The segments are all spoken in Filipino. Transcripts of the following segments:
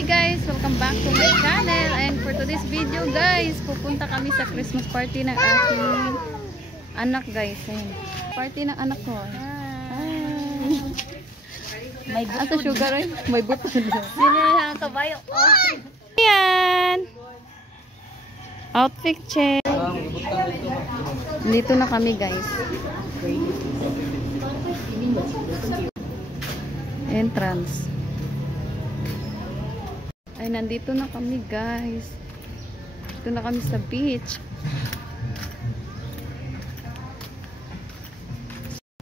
Hi guys! Welcome back to my channel. And for today's video guys, pupunta kami sa Christmas party ng aking anak guys. Ayan. Party ng anak ko. Hi! May buto. Asa sugar eh? May buto. Sino na ang kabayo? Ayan! Outfit check. Dito na kami guys. Entrance. Ay, nandito na kami guys. Dito na kami sa beach.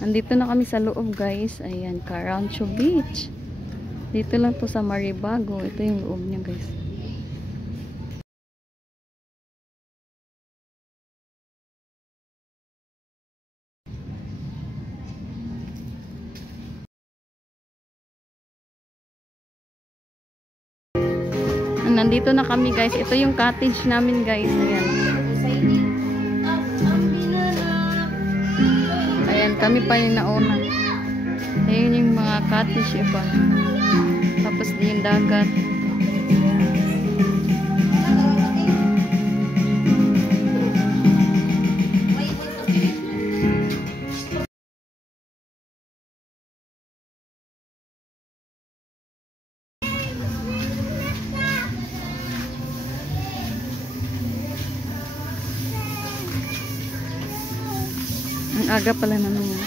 Nandito na kami sa loob guys. Ayan, Carancho Beach. Dito lang to sa Maribago. Ito yung loob niya guys. Nandito na kami guys. Ito yung cottage namin guys. Ayan. Ayan, kami pa yung nauna. Ayan yung mga cottage iba. Tapos yung dagat. Ang aga pala naman yan.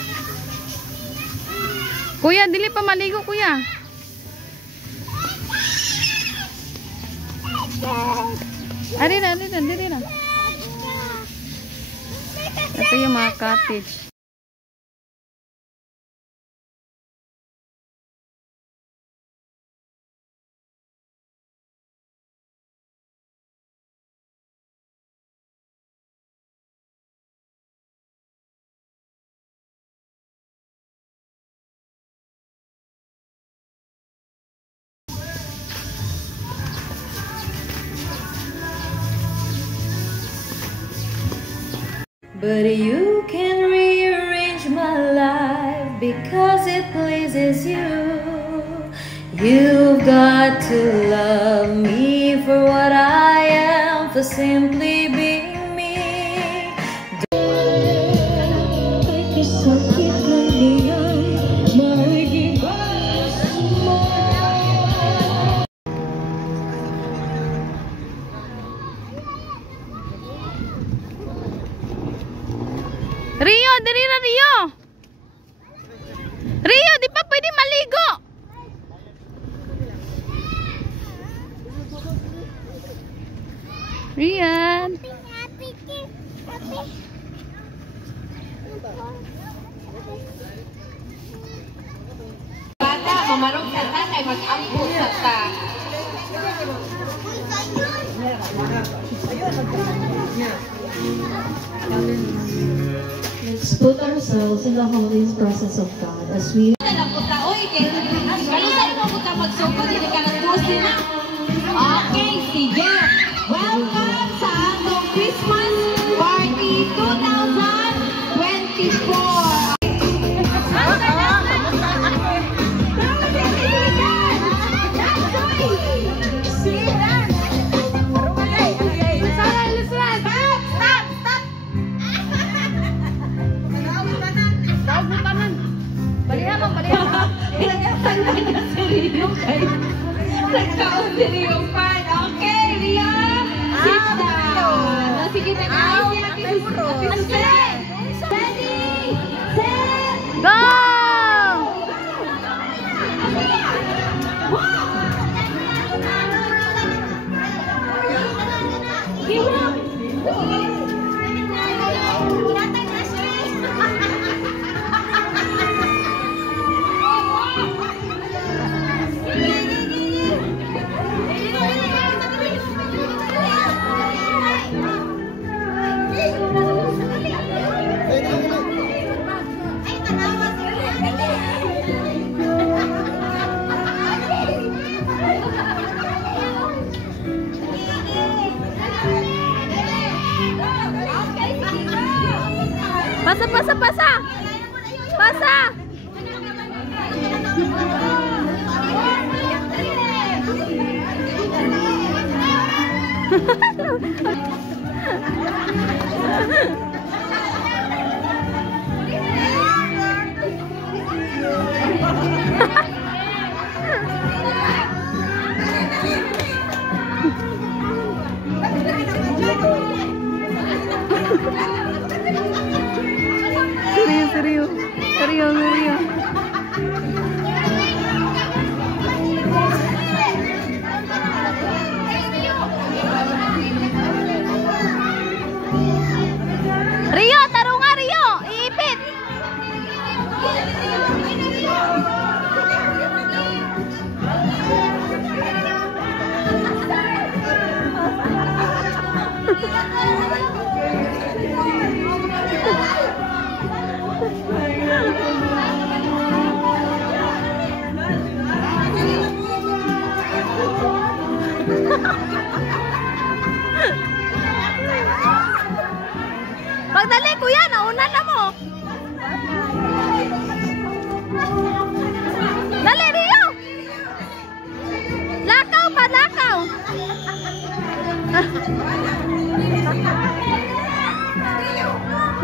Kuya, dili pa maligo kuya. Ari na. Ito yung mga cottage. But you can rearrange my life because it pleases you. You've got to love me for what I am, for simply being me. Rio, diri na Rio. Rio, di pa pwede maligo. Rian. Bata, mamarong sa ta kay mag-ampo sa ta. Let's put ourselves in the holiest presence of God as we Okay, sige. Welcome sa atong Christmas Party 2024. Nagkaon fan. Okay, Ria. Sit down. Sige, nag-ayos niya. Ready, set, Go! Pasa! Serius. Rio, tarungan Rio, iipit. Pagdali kuya, nauna na mo. Dali Rio. Lakaw pa, lakaw.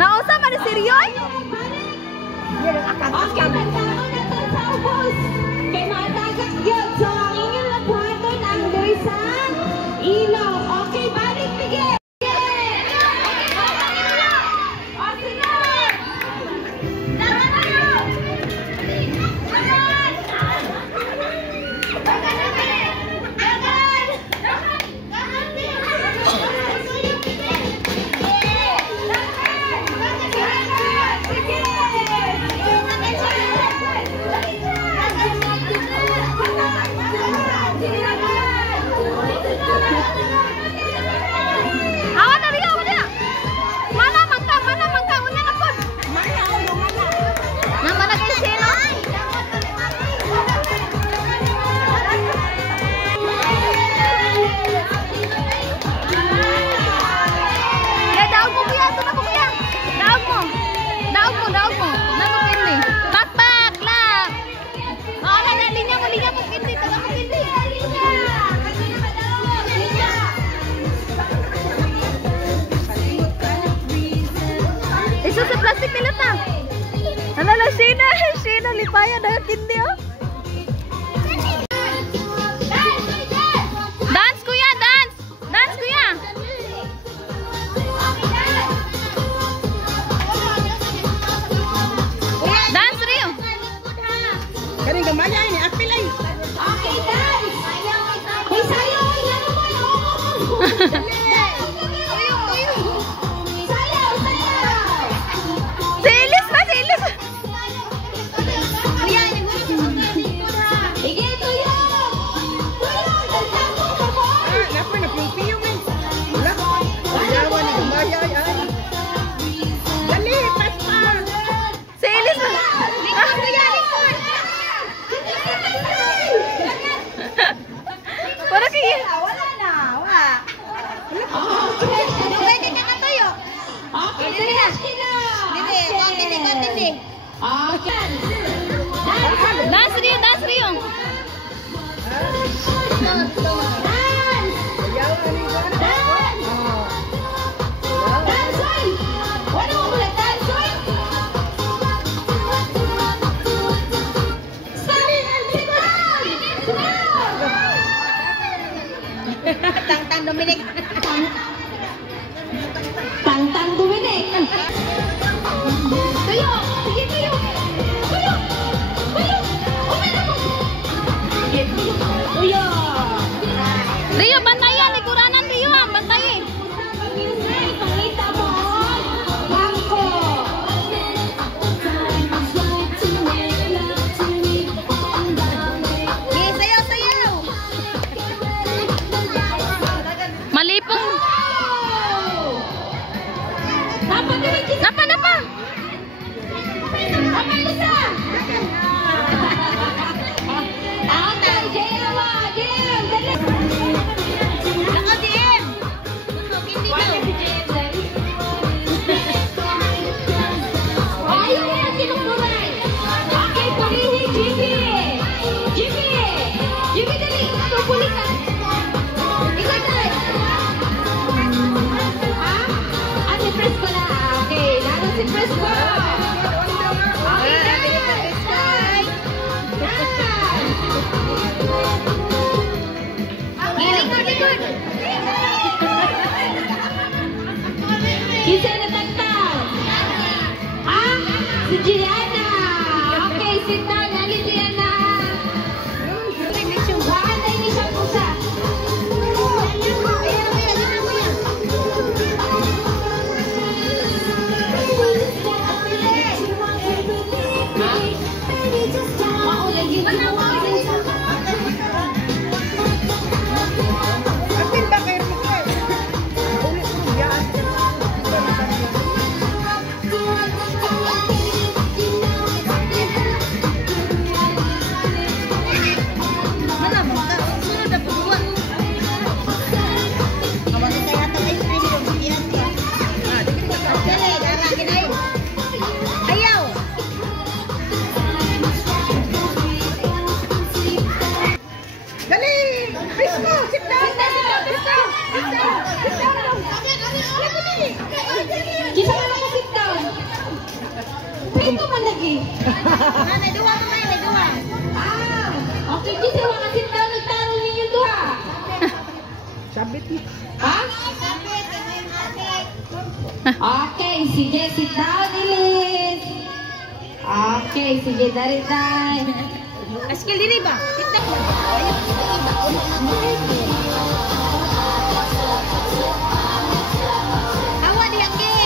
Nausa man si Rio? Okay, nagkaroon na ito sa ubos. Kay matagak yun. So, ang inyong labuhaton ang sa ilaw. Okay, balik bigay. Plastic nila ta. Ano Sheena lipayan na kindi oh. Dance kuya, dance. Dance kuya. Dance Rio. Kani gamaya ini apilay. Okay, dance. Hoy, sayo. Yan mo yun. Dance Rio. Tang Dominic. Tang Dominic. Tuyo, sige tuyo. Tuyo. Tuyo. Rio, bantayan likuranan Rio, bantayin. Pangita mo. Bangko. Sayaw. Malipong. Good! Kinsa na tagtag? Ah, si Gianna. Okay, sit down. Ali, Gianna. Baan na ini siya pusa. Kita na lang sit down. Pwede man lagi. May duwa ka may duwa. Ah, okay. Kita wala ka sit down. Nagtaro ninyo duha. Sabit ni. Ha? Okay, sige, sit down, Elise. Okay, sige, dari tayo. Askil diri ba? Sit down. Awa di angge.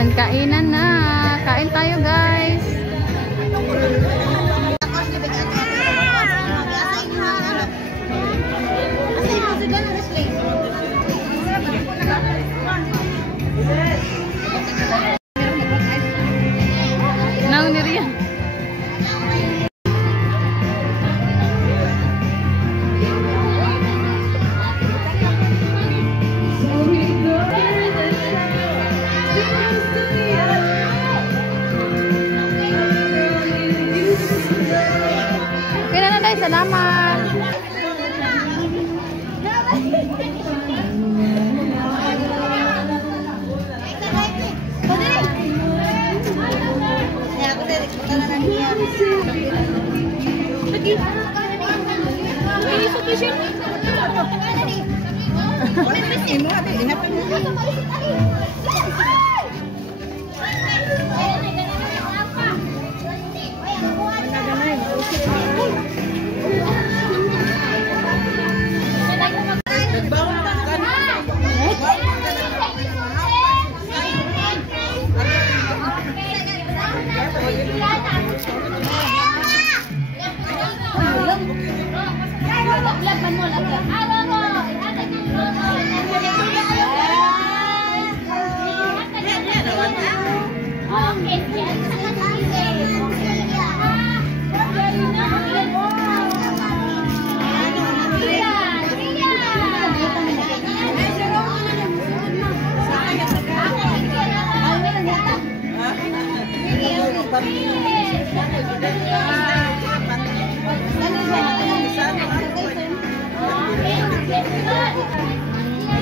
And kainan na. Kain tayo, guys. Naon ni Rian. Salamat.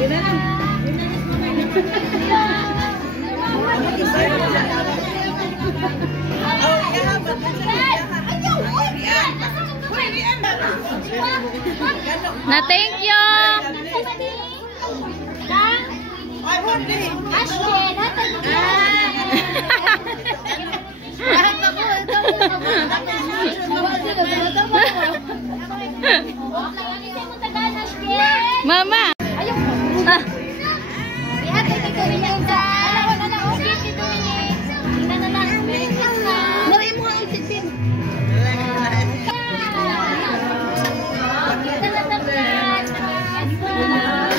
Na thank you. Ashton, hatag mo Mama. Ah.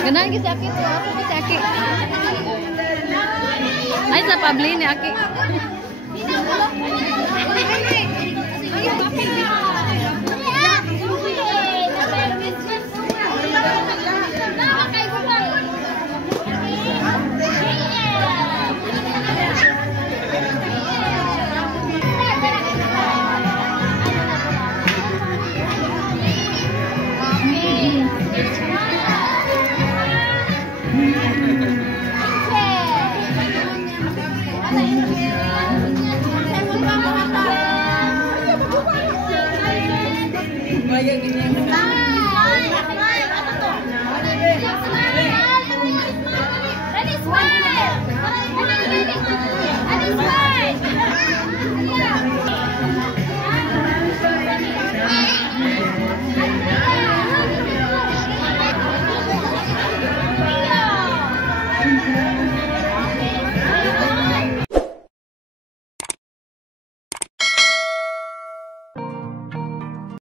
Ganang si Aki to, ako si Aki. Ay sa pabli ni Aki.